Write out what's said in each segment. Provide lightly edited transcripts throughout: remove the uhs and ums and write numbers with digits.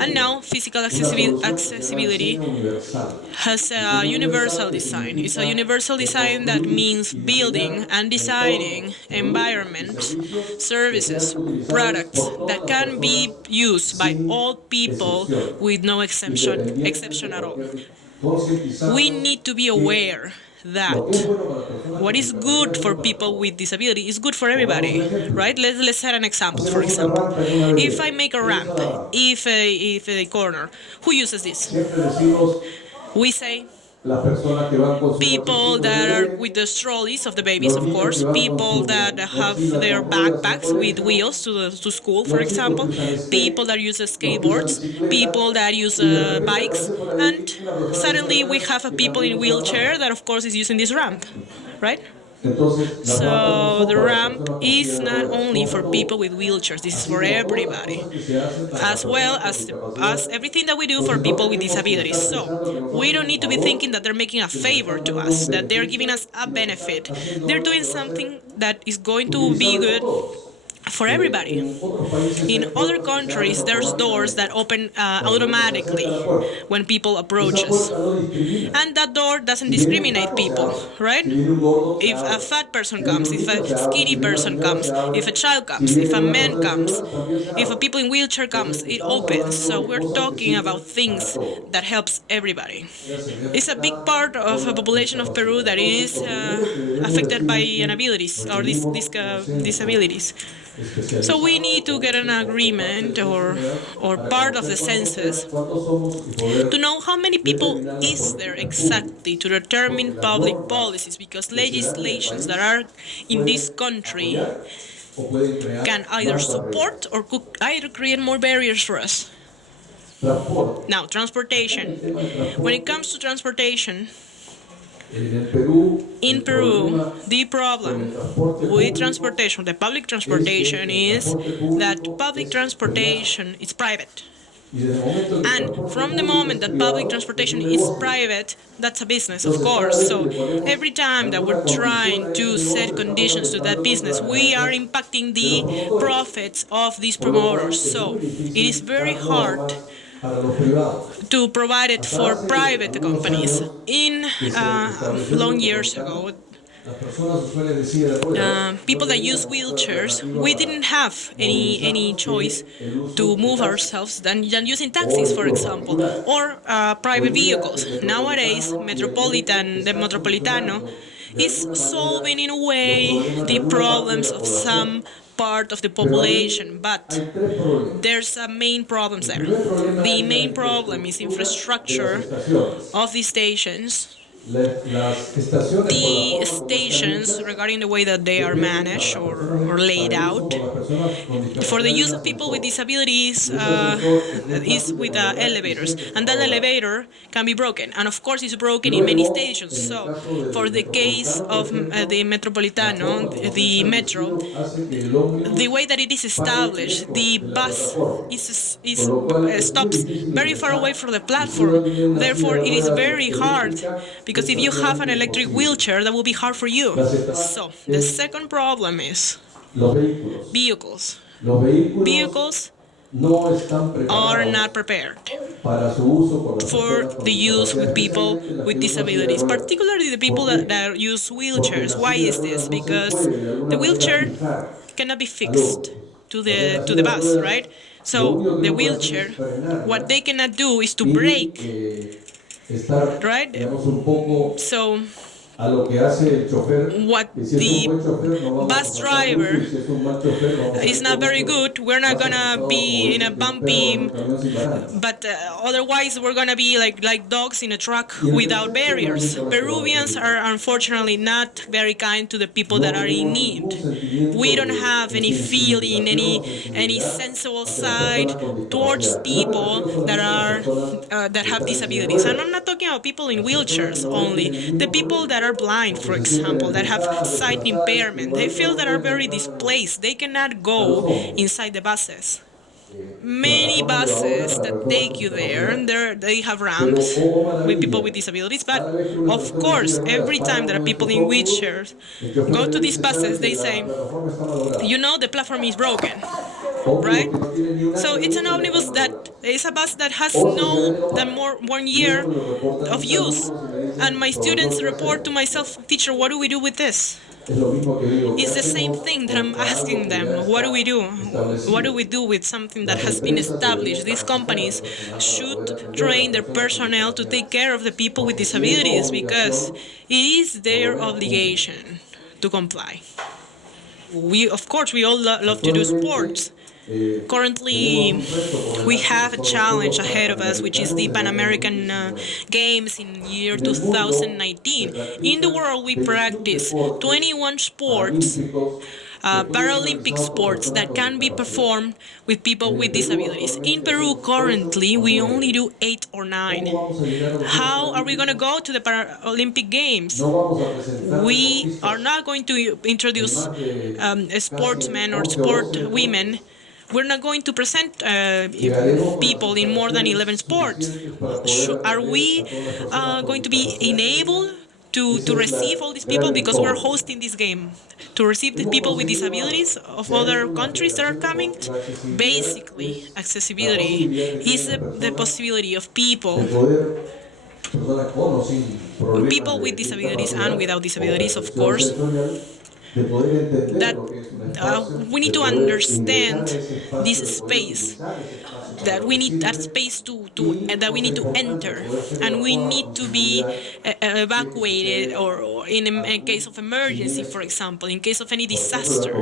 And now physical accessibility has a universal design. It's a universal design that means building and designing environments, services, products that can be used by all people with no exception at all. We need to be aware that what is good for people with disability is good for everybody, right? Let's set an example. For example, if I make a ramp, if a corner, who uses this? We say people that are with the trolleys of the babies, of course, people that have their backpacks with wheels to school, for example, people that use skateboards, people that use bikes, and suddenly we have a people in wheelchair that, of course, is using this ramp, right? So the ramp is not only for people with wheelchairs, this is for everybody, as well as everything that we do for people with disabilities. So we don't need to be thinking that they're making a favor to us, that they're giving us a benefit. They're doing something that is going to be good for everybody. In other countries, there's doors that open automatically when people approach us. And that door doesn't discriminate people, right? If a fat person comes, if a skinny person comes, if a child comes, if a man comes, if a people in wheelchair comes, it opens. So we're talking about things that helps everybody. It's a big part of a population of Peru that is affected by inabilities or disabilities. So we need to get an agreement or part of the census to know how many people is there exactly to determine public policies, because legislations that are in this country can either support or could either create more barriers for us. Now, transportation. When it comes to transportation, in Peru, the problem with transportation, the public transportation, is that public transportation is private. And from the moment that public transportation is private, that's a business, of course. So every time that we're trying to set conditions to that business, we are impacting the profits of these promoters. So it is very hard to provide it for private companies. In long years ago, people that use wheelchairs, we didn't have any choice to move ourselves than using taxis, for example, or private vehicles. Nowadays, the Metropolitano is solving in a way the problems of some part of the population, but there's a main problems there. The main problem is infrastructure of the stations. The stations, regarding the way that they are managed or laid out, for the use of people with disabilities, is with elevators, and that elevator can be broken, and of course it's broken in many stations. So for the case of the Metropolitano, the metro, the way that it is established, the bus stops very far away from the platform. Therefore, it is very hard, because if you have an electric wheelchair, that will be hard for you. So the second problem is vehicles. Vehicles are not prepared for the use with people with disabilities, particularly the people that use wheelchairs. Why is this? Because the wheelchair cannot be fixed to the bus, right? So the wheelchair, what they cannot do is to brake, right? So what the bus driver is not very good, we're not gonna be in a bumpy, but otherwise we're gonna be like dogs in a truck without barriers. Peruvians are unfortunately not very kind to the people that are in need. We don't have any feeling, any sensual side towards people that are that have disabilities. And I'm not talking about people in wheelchairs only. The people that are blind, for example, that have sight impairment, they feel that are very displaced. They cannot go inside the buses. Many buses that take you there, they have ramps with people with disabilities, but of course, every time there are people in wheelchairs go to these buses, they say, you know, the platform is broken. right? So it's an omnibus that is a bus that has no the more 1 year of use, and my students report to myself, teacher, what do we do with this? It's the same thing that I'm asking them. What do we do? What do we do with something that has been established? These companies should train their personnel to take care of the people with disabilities because it is their obligation to comply. Of course, we all love to do sports. Currently, we have a challenge ahead of us, which is the Pan American Games in year 2019. In the world, we practice 21 sports, Paralympic sports that can be performed with people with disabilities. In Peru, currently, we only do 8 or 9. How are we going to go to the Paralympic Games? We are not going to introduce sportsmen or sport women. We're not going to present people in more than 11 sports. Are we going to be enabled to receive all these people because we're hosting this game? To receive the people with disabilities of other countries that are coming? Basically, accessibility is the possibility of people with disabilities and without disabilities, of course, that we need to understand this space, that we need that space that we need to enter, and we need to be evacuated, or in a case of emergency, for example, in case of any disaster.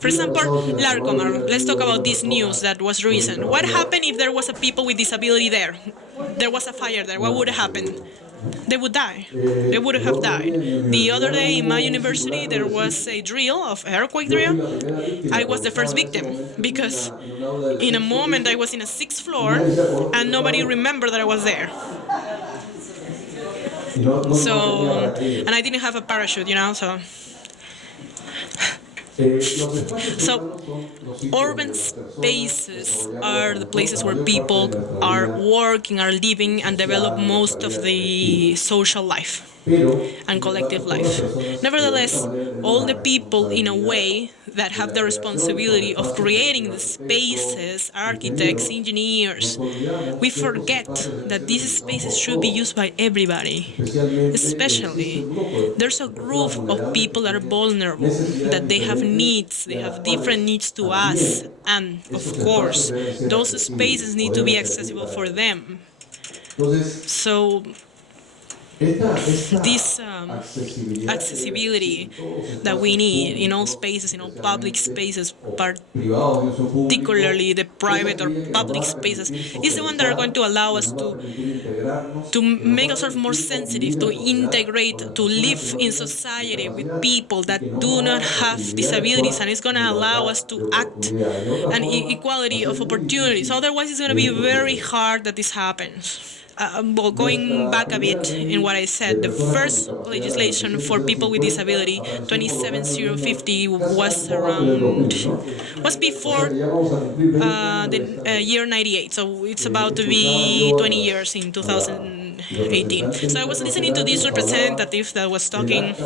For example, Larcomar, let's talk about this news that was recent. What happened if there was a people with disability there? There was a fire there. What would happen? They would die. They would have died. The other day in my university, there was a drill of earthquake drill. I was the first victim because in a moment I was in a 6th floor and nobody remembered that I was there. So, and I didn't have a parachute, So, urban spaces are the places where people are working, are living, and develop most of the social life and collective life. Nevertheless, all the people, in a way, that have the responsibility of creating the spaces, architects, engineers, we forget that these spaces should be used by everybody. Especially, there's a group of people that are vulnerable, that they have needs, they have different needs to us, and of course, those spaces need to be accessible for them. So, this accessibility that we need in all spaces, in all public spaces, particularly the private or public spaces, is the one that are going to allow us to make ourselves more sensitive, to integrate, to live in society with people that do not have disabilities, and it's going to allow us to act an equality of opportunities. Otherwise, it's going to be very hard that this happens. Going back a bit in what I said, the first legislation for people with disability, 27050, was before the year 98. So it's about to be 20 years in 2018. So I was listening to this representative that was talking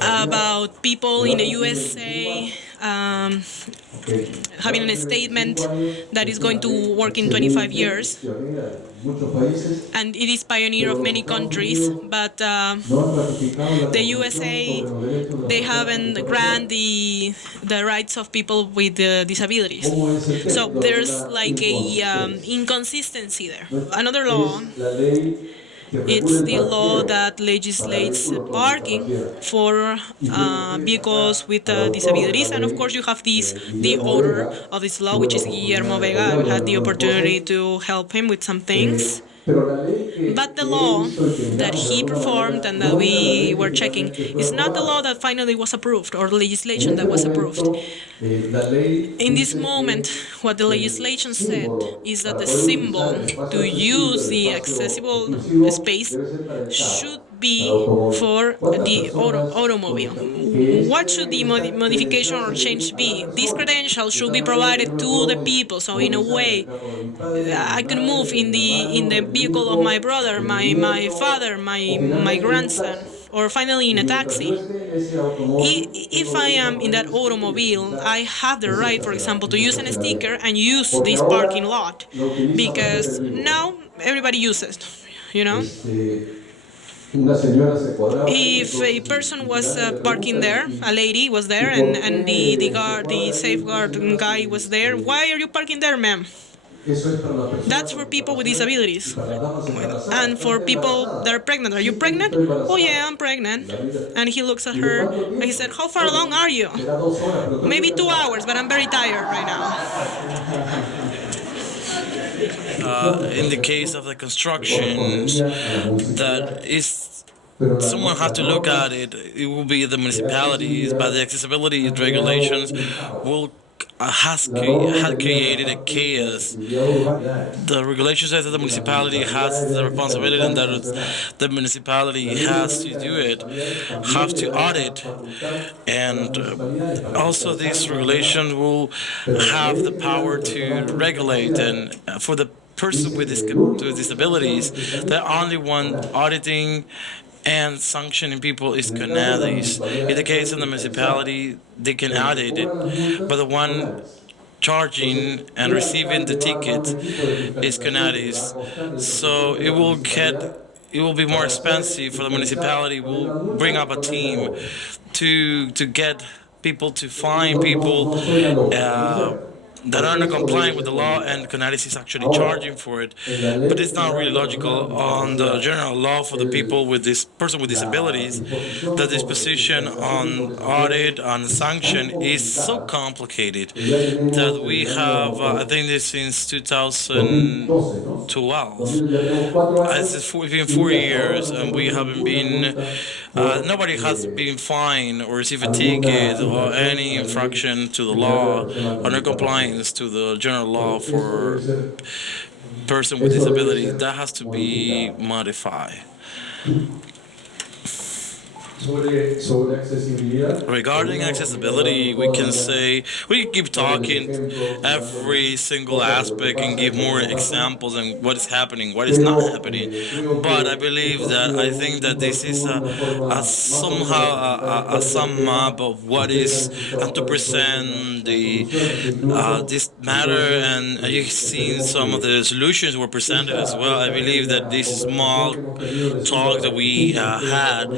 about people in the USA having a statement that is going to work in 25 years. And it is pioneer of many countries, but the USA, they haven't granted the rights of people with disabilities. So there's like a inconsistency there. Another law, it's the law that legislates parking for vehicles with disabilities, and of course you have the author of this law, which is Guillermo Vega. I had the opportunity to help him with some things. But the law that he performed and that we were checking is not the law that finally was approved, or the legislation that was approved. In this moment, what the legislation said is that the symbol to use the accessible space should be for the automobile. What should the modification or change be? This credential should be provided to the people, so in a way I can move in the vehicle of my brother, my father, my grandson, or finally in a taxi. If I am in that automobile, I have the right, for example, to use a sticker and use this parking lot, because now everybody uses it, you know. If a person was parking there, a lady was there, and the safeguard guy was there, why are you parking there, ma'am? That's for people with disabilities. And for people that are pregnant. Are you pregnant? Oh, yeah, I'm pregnant. And he looks at her and he said, how far along are you? Maybe 2 hours, but I'm very tired right now. In the case of the constructions, that is, someone has to look at it. It will be the municipalities, but the accessibility regulations will had created a chaos. The regulation says that the municipality has the responsibility and that the municipality has to do it, have to audit, and also this regulation will have the power to regulate. And for the person with disabilities, the only one auditing and sanctioning people is CONADIS. In the case of the municipality, they can audit it, but the one charging and receiving the ticket is CONADIS. So it will be more expensive for the municipality. Will bring up a team to get people, to find people that are not complying with the law, and CONADIS is actually charging for it. But it's not really logical on the general law for the people with this person with disabilities. The disposition on audit, on sanction is so complicated that we have, I think this since 2012. It's been 4 years and we haven't been, nobody has been fined or received a ticket or any infraction to the law or no compliance to the general law for person with disability. That has to be modified. Regarding accessibility, we can say we can keep talking every single aspect and give more examples and what is happening, what is not happening. But I believe that I think that this is somehow a sum up of what is and to present the this matter, and you've seen some of the solutions were presented as well. I believe that this small talk that we had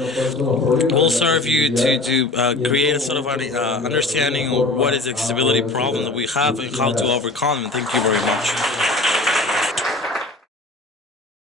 will serve you to create a sort of an understanding of what is the accessibility problem that we have and how to overcome them. Thank you very much.